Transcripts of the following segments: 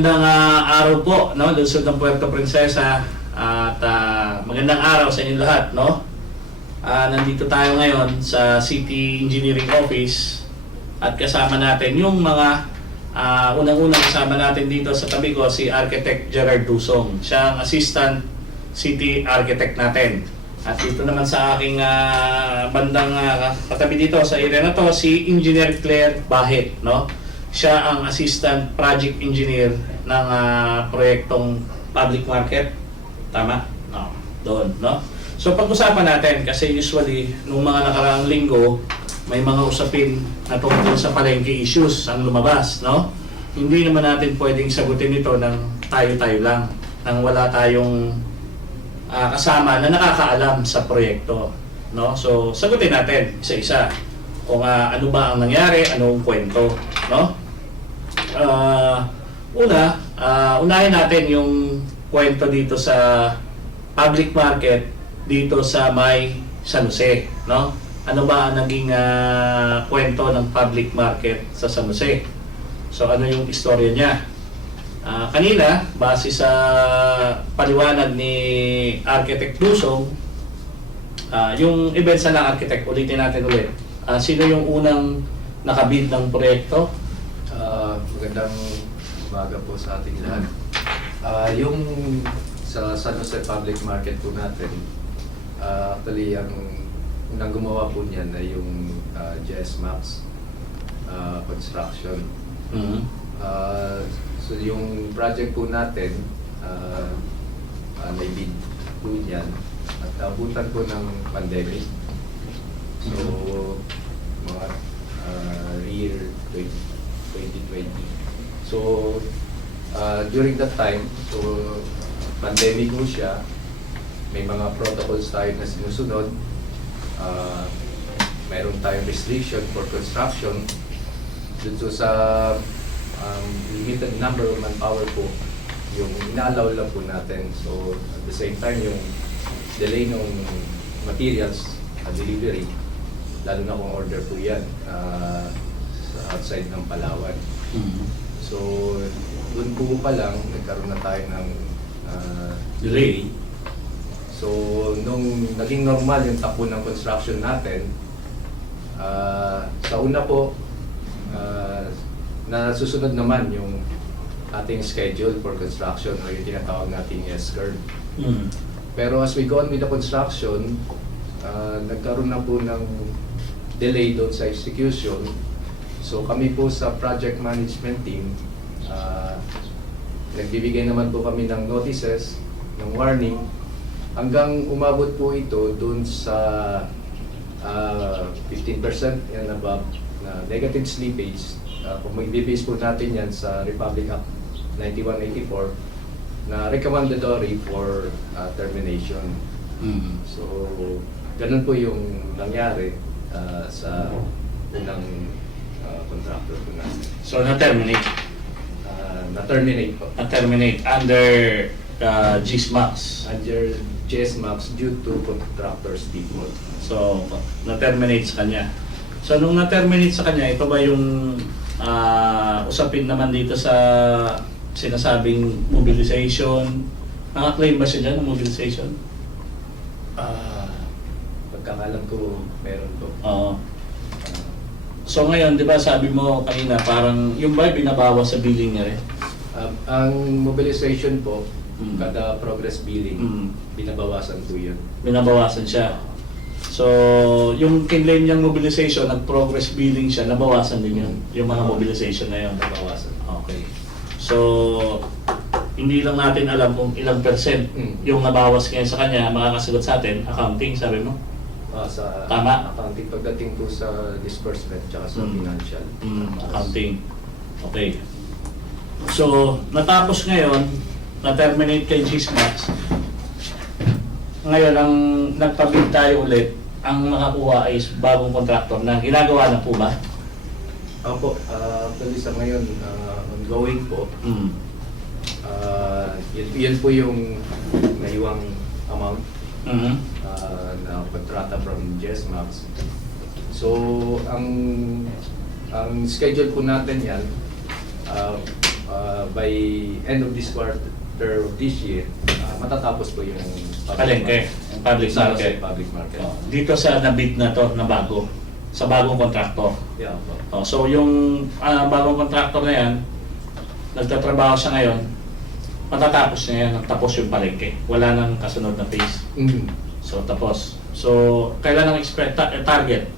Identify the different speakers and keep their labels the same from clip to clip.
Speaker 1: magandang ah, araw po, no? Lungsod ng Puerto Princesa at ah, magandang araw sa inyo lahat, no? Ah, nandito tayo ngayon sa City Engineering Office at kasama natin yung mga ah, unang-unang kasama natin dito sa tabi ko si Architect Gerard Dusong. Siya ang Assistant City Architect natin. At dito naman sa aking ah, bandang ah, katabi dito sa area na to si Engineer Claire Bahit, no? Siya ang Assistant Project Engineer ng ah, proyektong Public Market. Tama? No. Doon, no? So pag-usapan natin kasi usually nung mga nakaraang linggo may mga usapin na tungkol sa palengke issues ang lumabas, no? Hindi naman natin pwedeng sagutin ito ng tayo-tayo lang, nang wala tayong ah, kasama na nakakaalam sa proyekto, no? So sagutin natin isa-isa kung ah, ano ba ang nangyari, anong kwento, no? Ah, una, ah, unahin natin yung kwento dito sa public market dito sa may San Jose, no? Ano ba ang naging ah, kwento ng public market sa San Jose? So ano yung istorya niya? Ah, kanina, base sa paliwanag ni Architect Dusong, ah, yung events na ng architect, ulitin natin ulit. Ah, sino yung unang nakabid ng proyekto?
Speaker 2: Ah, magandang umaga po sa ating lahat. Ah, yung sa San Jose Public Market po natin, ah, actually ang unang gumawa po niyan ay yung uh, JS Max ah, Construction.
Speaker 1: Mhm.
Speaker 2: Ah, so yung project po natin, uh, uh, bid po niyan at abutan po ng pandemic. So, mga uh, year 20, 2020. So, uh, during that time, so pandemic po siya, may mga protocols tayo na sinusunod. Uh, mayroon tayong restriction for construction dun so sa um, limited number of manpower po yung inaalaw lang po natin. So, at the same time, yung delay ng materials at delivery, lalo na kung order po yan ah, sa outside ng Palawan.
Speaker 1: Mhm.
Speaker 2: So, doon po pa lang, nagkaroon na tayo ng ah,
Speaker 1: Delay.
Speaker 2: So, nung naging normal yung takbo ng construction natin, ah, sa una po, ah, nasusunod naman yung ating schedule for construction o yung tinatawag nating S-curve.
Speaker 1: Mhm.
Speaker 2: Pero as we go on with the construction, ah, nagkaroon na po ng delay doon sa execution. So kami po sa project management team, ah, nagbibigay naman po kami ng notices, ng warning, hanggang umabot po ito doon sa ah, 15% and above na negative slippage. Uh, kung mag-base po natin yan sa Republic Act 9184 na recommendatory for ah, termination.
Speaker 1: Mhm.
Speaker 2: So, ganun po yung nangyari ah, sa unang contractor po natin.
Speaker 1: So na-terminate.
Speaker 2: Ah, na-terminate po.
Speaker 1: Na-terminate under uh, GSMAX.
Speaker 2: Under JS Max due to contractor's default.
Speaker 1: So, na-terminate sa kanya. So, nung na-terminate sa kanya, ito ba yung ah, usapin naman dito sa sinasabing mobilization? Naka-claim ba siya dyan ng mobilization?
Speaker 2: Ah, pagkakalam ko, meron po.
Speaker 1: Oo. So ngayon, di ba sabi mo kanina, parang yung ba binabawas sa billing niya rin?
Speaker 2: Um, ang mobilization po,
Speaker 1: Mm.
Speaker 2: kada progress billing,
Speaker 1: Mm.
Speaker 2: binabawasan po yun.
Speaker 1: Binabawasan siya. So, yung kinlaim niyang mobilization, nag-progress billing siya, nabawasan din yun. Yung mga mobilization na yun.
Speaker 2: Nabawasan.
Speaker 1: Okay. So, hindi lang natin alam kung ilang percent
Speaker 2: Mm.
Speaker 1: yung nabawas ngayon sa kanya, makakasagot sa atin, accounting, sabi mo?
Speaker 2: Ah, sa
Speaker 1: Tama.
Speaker 2: accounting pagdating po sa disbursement tsaka sa
Speaker 1: Mm.
Speaker 2: financial.
Speaker 1: Mm, accounting. Okay. So, natapos ngayon, na-terminate kay Gismax. Ngayon, ang nagpabid tayo ulit, ang nakakuha ay bagong kontraktor na ginagawa na po ba?
Speaker 2: Opo, uh, actually sa ngayon, ah, ongoing po.
Speaker 1: Mm.
Speaker 2: Ah, yun, yun po yung naiwang amount
Speaker 1: Mhm.
Speaker 2: ah, na kontrata from JSMAX. So, ang ang schedule po natin yan, ah, uh, by end of this quarter of this year, uh, matatapos po yung
Speaker 1: Palengke, yung public market.
Speaker 2: public market.
Speaker 1: Oh, dito sa nabit na to, na bago, sa bagong kontraktor.
Speaker 2: Yeah.
Speaker 1: Oh, so yung ah, bagong kontraktor na yan, nagtatrabaho siya ngayon, matatapos na yan, tapos yung palengke. Wala nang kasunod na phase.
Speaker 2: Mm.
Speaker 1: So tapos. So kailan ang expect ta- eh, target?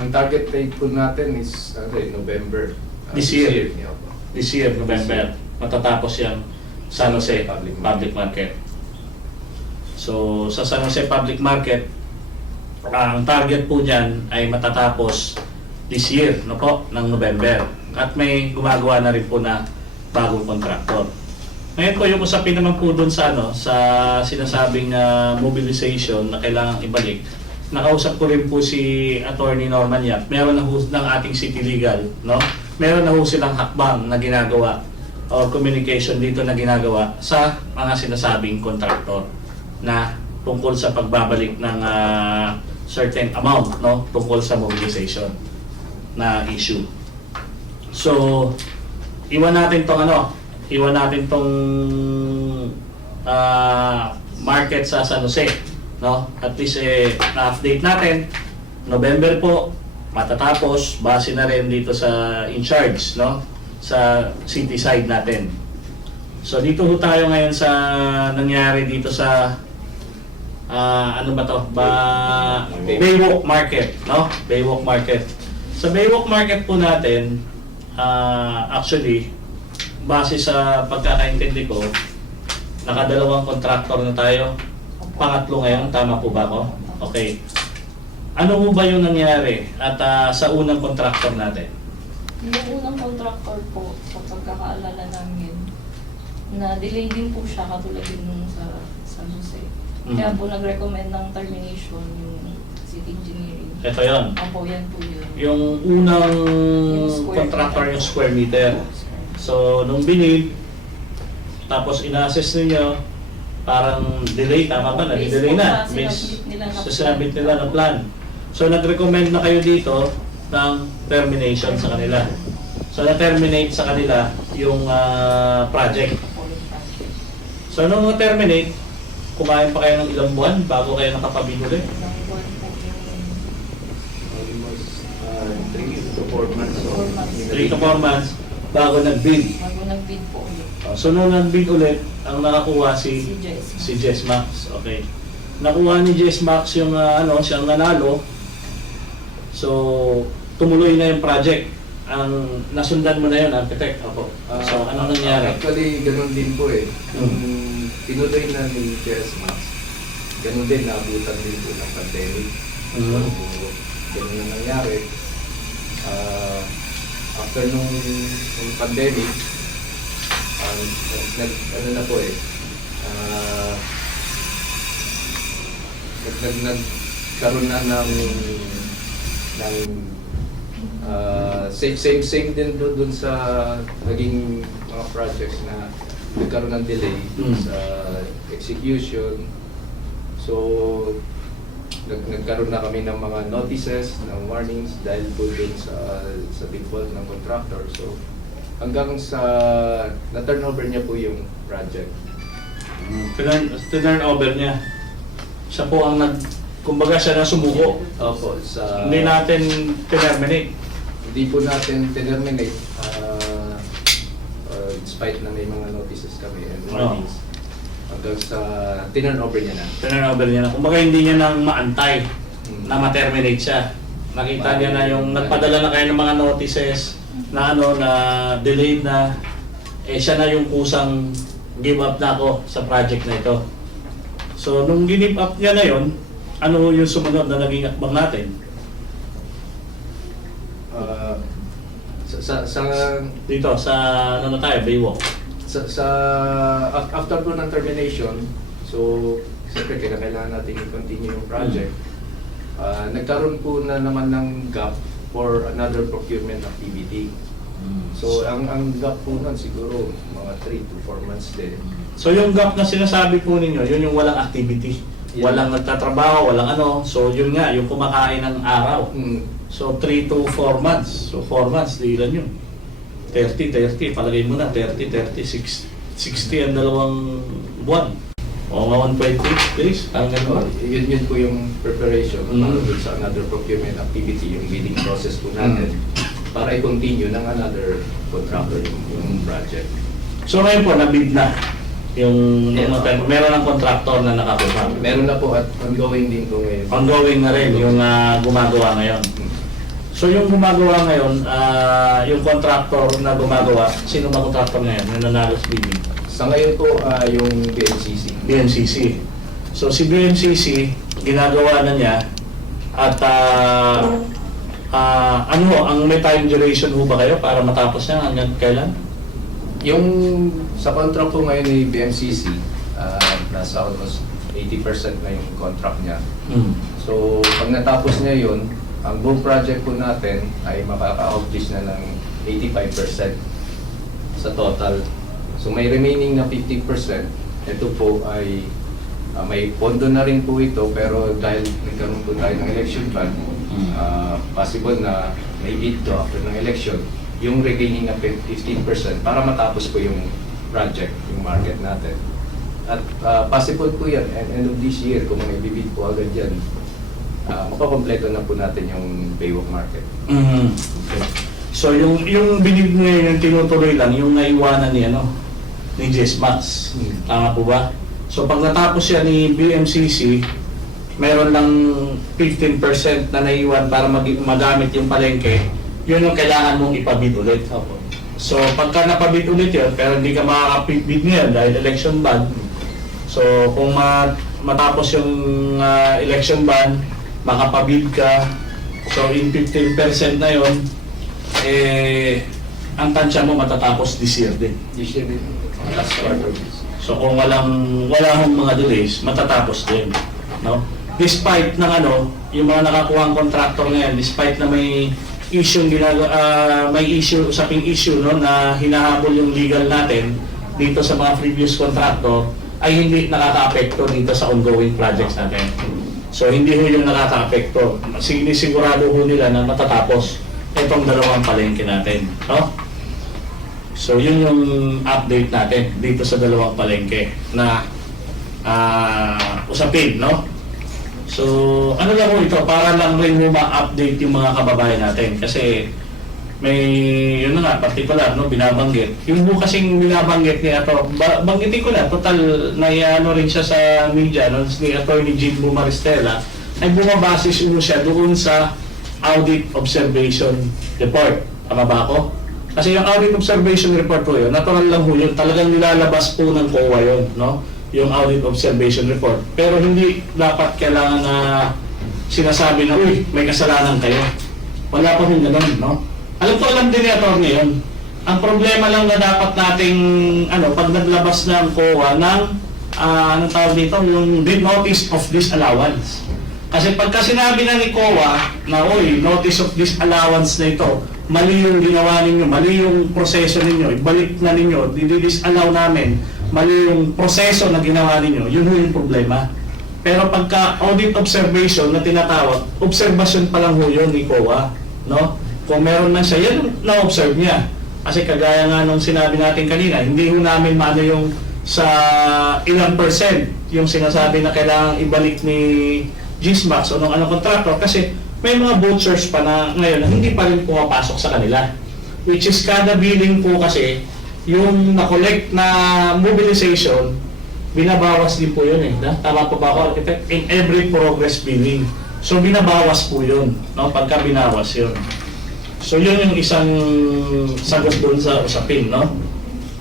Speaker 2: Ang target date po natin is ano, eh, November. uh,
Speaker 1: This year?
Speaker 2: Yeah, po.
Speaker 1: This year, November. Matatapos yan San Jose
Speaker 2: Public
Speaker 1: Public Market. So sa San Jose Public Market, ang target po niyan ay matatapos this year, no po, ng November. At may gumagawa na rin po na bagong kontraktor. Ngayon po yung usapin naman po doon sa ano, sa sinasabing ah, mobilization na kailangang ibalik. Nakausap ko rin po si Attorney Norman Yap. Meron na ho ng ating City Legal, no? Meron na ho silang hakbang na ginagawa or communication dito na ginagawa sa mga sinasabing kontraktor na tungkol sa pagbabalik ng ah, certain amount no tungkol sa mobilization na issue. So, iwan natin tong ano, iwan natin tong ah, market sa San Jose, no? At least eh, na-update natin. November po, matatapos, base na rin dito sa in charge, no? Sa city side natin. So dito ho tayo ngayon sa nangyari dito sa ah, ano ba to? Ba Baywalk Market, no? Baywalk Market. Sa Baywalk Market po natin, ah, actually base sa pagkakaintindi ko, nakadalawang contractor na tayo. Pangatlo ngayon, tama po ba ako? Okay. Ano po ba yung nangyari at ah, sa unang contractor natin?
Speaker 3: Yung unang contractor po, sa pagkakaalala namin, na delay din po siya katulad din nung sa San Jose.
Speaker 1: Mhm.
Speaker 3: Kaya po nag-recommend ng termination yung city engineering.
Speaker 1: Ito yon.
Speaker 3: Opo, yan po yun.
Speaker 1: Yung unang
Speaker 3: Yung square
Speaker 1: contractor
Speaker 3: meter.
Speaker 1: yung square meter. So, nung binid, tapos ina-assess ninyo, parang delay, tama ba? Nag-delay na. Based
Speaker 3: sinabit nila na
Speaker 1: sa sinabit nila na plan. So, nag-recommend na kayo dito ng termination sa kanila. So, na-terminate sa kanila yung ah, project. So, nung na-terminate, kumain pa kayo ng ilang buwan bago kayo
Speaker 3: yung
Speaker 2: Almost 3 to 4 months.
Speaker 3: Four months.
Speaker 1: 3 to 4 months bago nag-bid.
Speaker 3: bago nag-bid po ulit.
Speaker 1: Oh, So, nung nag-bid ulit, ang nakakuha si
Speaker 3: Si Jess.
Speaker 1: si Jess Max. Okay. Nakuha ni Jess Max yung ah, ano, siyang nanalo. So, tumuloy na yung project. Ang nasundan mo na yun, architect. Ako.
Speaker 2: Ah,
Speaker 1: so, ano nangyari?
Speaker 2: Actually, ganun din po eh. Nung
Speaker 1: Hmm.
Speaker 2: tinuloy na ni Jess Max, ganun din, naabutan din po ng pandemic.
Speaker 1: Mhm.
Speaker 2: So, ganun na nangyari. Ah, after nung, nung pandemic, ang nag, ano na po eh, ah, nag, nag, nagkaroon na ng, ng ah, same, same, same din doon, doon sa naging mga projects na nagkaroon ng delay
Speaker 1: Mm.
Speaker 2: sa execution. So, nag nagkaroon na kami ng mga notices, ng warnings dahil po dun sa, sa default ng contractor. So, hanggang sa na-turnover niya po yung project.
Speaker 1: Turn, turn over niya. Siya po ang nag... Kumbaga siya na sumuko.
Speaker 2: Opo, sa...
Speaker 1: Hindi natin terminate.
Speaker 2: Hindi po natin terminate uh, uh, despite na may mga notices kami and warnings. Hanggang sa tinurn over niya na.
Speaker 1: Turn over niya na. Kumbaga hindi niya nang maantay
Speaker 2: Mm.
Speaker 1: na ma-terminate siya. Nakita niya na yung nagpadala na kayo ng mga notices na ano na delayed na eh siya na yung kusang give up na ako sa project na ito. So nung give up niya na yon, ano yung sumunod na naging akbang natin?
Speaker 2: Uh, sa, sa, sa
Speaker 1: Dito sa ano na tayo, Baywalk.
Speaker 2: Sa, sa af- after po ng termination, so siyempre kailangan natin i-continue yung project. Ah, nagkaroon po na naman ng gap for another procurement activity. So ang ang gap po nun siguro mga 3 to 4 months din.
Speaker 1: So yung gap na sinasabi po ninyo, yun yung walang activity.
Speaker 2: Yeah.
Speaker 1: Walang nagtatrabaho, walang ano. So yun nga, yung kumakain ng araw.
Speaker 2: Mm.
Speaker 1: So 3 to 4 months. So 4 months, di ilan yun? 30, 30, palagay mo na, 30, 30, 60, 60 ang dalawang buwan. O mga 120 days,
Speaker 2: So,
Speaker 1: ganun.
Speaker 2: yun, yun po yung preparation
Speaker 1: Mm.
Speaker 2: para dun sa another procurement activity, yung bidding process po natin para i-continue ng another contractor yung, yung project.
Speaker 1: So ngayon po, nabid na yung, yung mga- meron ng contractor na nakakuha.
Speaker 2: Meron na po at ongoing din po ngayon.
Speaker 1: Ongoing na rin yung ah, gumagawa ngayon.
Speaker 2: Mm.
Speaker 1: So yung gumagawa ngayon, ah, yung contractor na gumagawa, sino ba contractor ngayon? Yung nanalo sa bidding?
Speaker 2: Sa ngayon po, ah, yung BNCC.
Speaker 1: BNCC. So si BNCC, ginagawa na niya at ah, ah, ano ho, ang may time duration ho ba kayo para matapos niya hanggang kailan?
Speaker 2: Yung sa contract po ngayon ni BNCC, ah, nasa almost 80% na yung contract niya.
Speaker 1: Hmm.
Speaker 2: So, pag natapos niya yun, ang buong project po natin ay makaka-accomplish na ng 85% sa total. So, may remaining na 50%. Ito po ay ah, may pondo na rin po ito pero dahil nagkaroon po tayo ng election ban,
Speaker 1: Mm.
Speaker 2: ah, possible na may bid to after ng election, yung remaining na 15% para matapos po yung project, yung market natin. At ah, possible po yan, end of this year, kung may bibid po agad yan, uh, mapakompleto na po natin yung Baywalk market.
Speaker 1: Mhm. So yung yung binib ngayon yung tinutuloy lang yung naiwanan ni ano ni Jess Max.
Speaker 2: Hmm.
Speaker 1: Tama po ba? So pag natapos yan ni BMCC, meron lang 15% na naiwan para mag magamit yung palengke, yun yung kailangan mong ipabid ulit. So pagka napabid ulit yun, pero hindi ka makakapibid ngayon dahil election ban, so kung ma matapos yung ah, election ban, makapabid ka, so in 15% na yun, eh, ang tansya mo matatapos this year din.
Speaker 2: This year, last quarter.
Speaker 1: So kung walang wala hong mga delays, matatapos din, no? Despite ng ano, yung mga nakakuha ang contractor ngayon, despite na may issue ginagawa ah, may issue usaping issue no na hinahabol yung legal natin dito sa mga previous contractor ay hindi nakakaapekto dito sa ongoing projects natin. So hindi ho yung nakakaapekto. Sinisigurado ho nila na matatapos itong dalawang palengke natin, no? So yun yung update natin dito sa dalawang palengke na ah, usapin, no? So ano lang ho ito, para lang rin ma-update yung mga kababayan natin kasi may yun na nga, particular, no, binabanggit. Yung po kasing binabanggit ni Ato, ba, banggitin ko na, total, naiano rin siya sa media, no, ni Attorney Jim Bumaristela, ay bumabasis mo siya doon sa audit observation report. Tama ba ako? Kasi yung audit observation report po yun, natural lang ho yun, talagang nilalabas po ng COA yun, no? Yung audit observation report. Pero hindi dapat kailangan na sinasabi na, uy, may kasalanan kayo. Wala pa rin ganun, no? Alam ko alam din ni Atty. yun. Ang problema lang na dapat nating, ano, pag naglabas ng COA ng, ah, anong tawag dito, yung notice of disallowance. Kasi pagka sinabi na ni COA na, oy, notice of disallowance na ito, mali yung ginawa ninyo, mali yung proseso ninyo, ibalik na ninyo, disallow namin, mali yung proseso na ginawa ninyo, yun yung problema. Pero pagka audit observation na tinatawag, observation pa lang ho yun ni COA, no? Kung meron man siya, yan na-observe niya. Kasi kagaya nga nung sinabi natin kanina, hindi ho namin maano yung sa ilang percent yung sinasabi na kailangan ibalik ni Gismax o nung anong contractor kasi may mga vouchers pa na ngayon na hindi pa rin pumapasok sa kanila. Which is kada billing po kasi yung na-collect na mobilization, binabawas din po yun eh. Na? Tama po ba ako, architect? In every progress billing. So binabawas po yun, no? pagka binawas yun. So yun yung isang sagot doon sa usapin, no?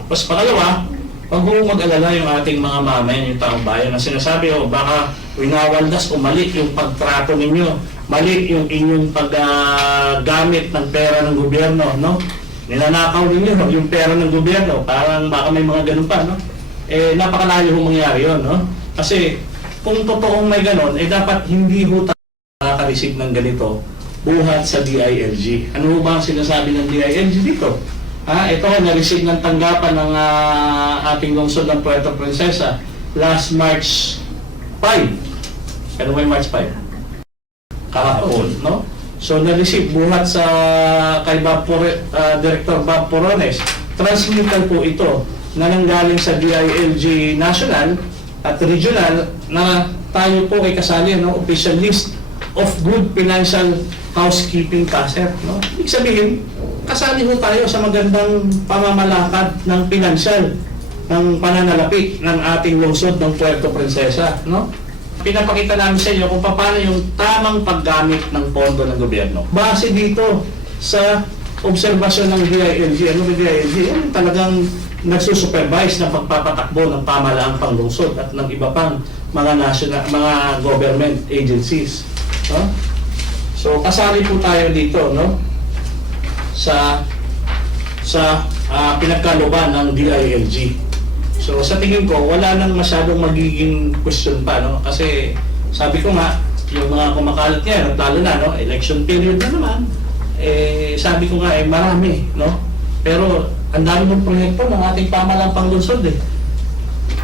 Speaker 1: Tapos pangalawa, Huwag mo mag-alala yung ating mga mamayan, yung taong bayan na sinasabi, oh, baka winawaldas o mali yung pagtrato ninyo, mali yung inyong paggamit ng pera ng gobyerno, no? Ninanakaw ninyo no? yung pera ng gobyerno, parang baka may mga ganun pa, no? Eh, napakalayo hong mangyari yun, no? Kasi kung totoong may ganon, eh dapat hindi ho tayo nakaka-receive ng ganito buhat sa DILG. Ano ba ang sinasabi ng DILG dito? Ha, ito na-receive ng tanggapan ng ah, ating lungsod ng Puerto Princesa last March 5. Pero may March 5? Kahapon, no? So na-receive buhat sa kay Bob Pore, ah, Director Bob Porones. Transmittal po ito na nanggaling sa DILG National at Regional na tayo po ay kasali no official list of good financial housekeeping concept no? Ibig sabihin kasali ho tayo sa magandang pamamalakad ng financial ng pananalapi ng ating lungsod ng Puerto Princesa no? Pinapakita namin sa inyo kung paano yung tamang paggamit ng pondo ng gobyerno. Base dito sa obserbasyon ng DILG ano ba DILG yan talagang nagsusupervise ng pagpapatakbo ng pamalaang panglungsod at ng iba pang mga national mga government agencies no so kasali po tayo dito no? Sa sa ah, pinagkaluban ng DILG so sa tingin ko wala nang masyadong magiging question pa no? Kasi sabi ko nga yung mga kumakalat ngayon lalo na no? Election period na naman. Eh sabi ko nga eh marami no? Pero ang dami ng proyekto ng ating pamalang panglunsod eh.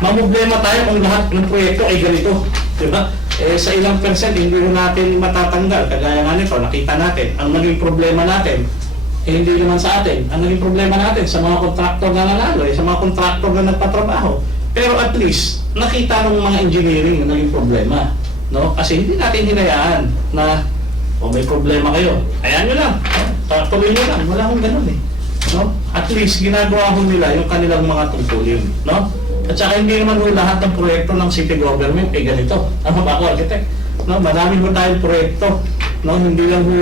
Speaker 1: Mamproblema tayo kung lahat ng proyekto ay ganito. Di ba? Eh, sa ilang percent, hindi ko natin matatanggal. Kagaya nga nito, nakita natin, ang naging problema natin, eh, hindi naman sa atin. Ang naging problema natin sa mga kontraktor na nanalo, eh, sa mga kontraktor na nagpatrabaho. Pero at least, nakita ng mga engineering na naging problema. No? Kasi hindi natin hinayaan na o may problema kayo, ayan nyo lang. No? Tuloy nyo lang. Wala akong ganun eh. No? At least, ginagawa ho nila yung kanilang mga tungkulin. No? At saka hindi naman ho lahat ng proyekto ng city government eh ganito. Ano ba ako, architect? No, marami ho tayong proyekto. No, hindi lang ho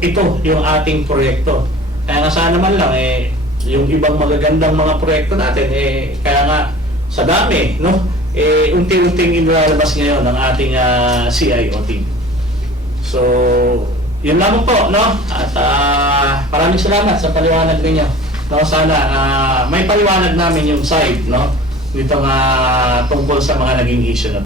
Speaker 1: ito yung ating proyekto. Kaya nga sana man lang eh yung ibang magagandang mga proyekto natin eh kaya nga sa dami, no? Eh unti-unting inilalabas ngayon ng ating ah, CIO team. So, yun lamang po, no? At ah, maraming salamat sa paliwanag ninyo. No, sana ah, may paliwanag namin yung side, no? Nito nga tungkol sa mga naging issue na